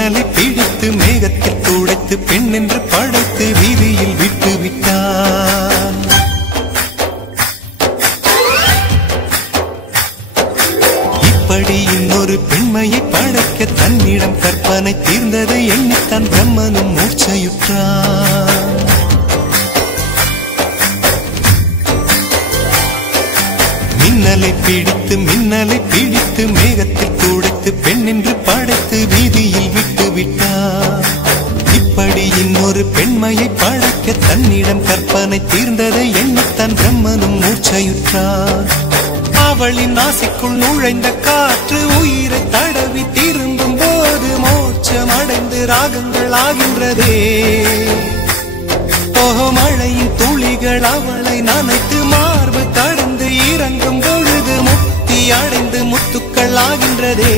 மின்னலை பிடித்து மேகத்தில் துடைத்து பெண் என்று படைத்து வீதியில் விட்டு விட்டான். இப்படி இன்னொரு பெண்மையை படைக்க தன்னிடம் கற்பனை தீர்ந்ததை எண்ணித்தான் பிரம்மனும் மூர்ச்சையுற்றான். மின்னலை பிடித்து மேகத்தில் துடைத்து பெண் என்று படைத்து வீதியில் விட்டு விட்டார். இப்படி இன்னொரு பெண்மையை படைக்க தன்னிடம் கற்பனை தீர்ந்ததை எண்ணித்தான் பிரம்மனும் மூர்ச்சையுற்றார். அவளின் நாசிக்குள் நுழைந்த காற்று உயிரை தடவி திரும்பும் போது மோட்சம் அடைந்து ராகங்கள் ஆகின்றதே. மழையின் துளிகள் அவளை நனைத்து மார்பு கடந்து இறங்கும் பொழுது முக்தி அடைந்து முத்துக்கள் ஆகின்றதே.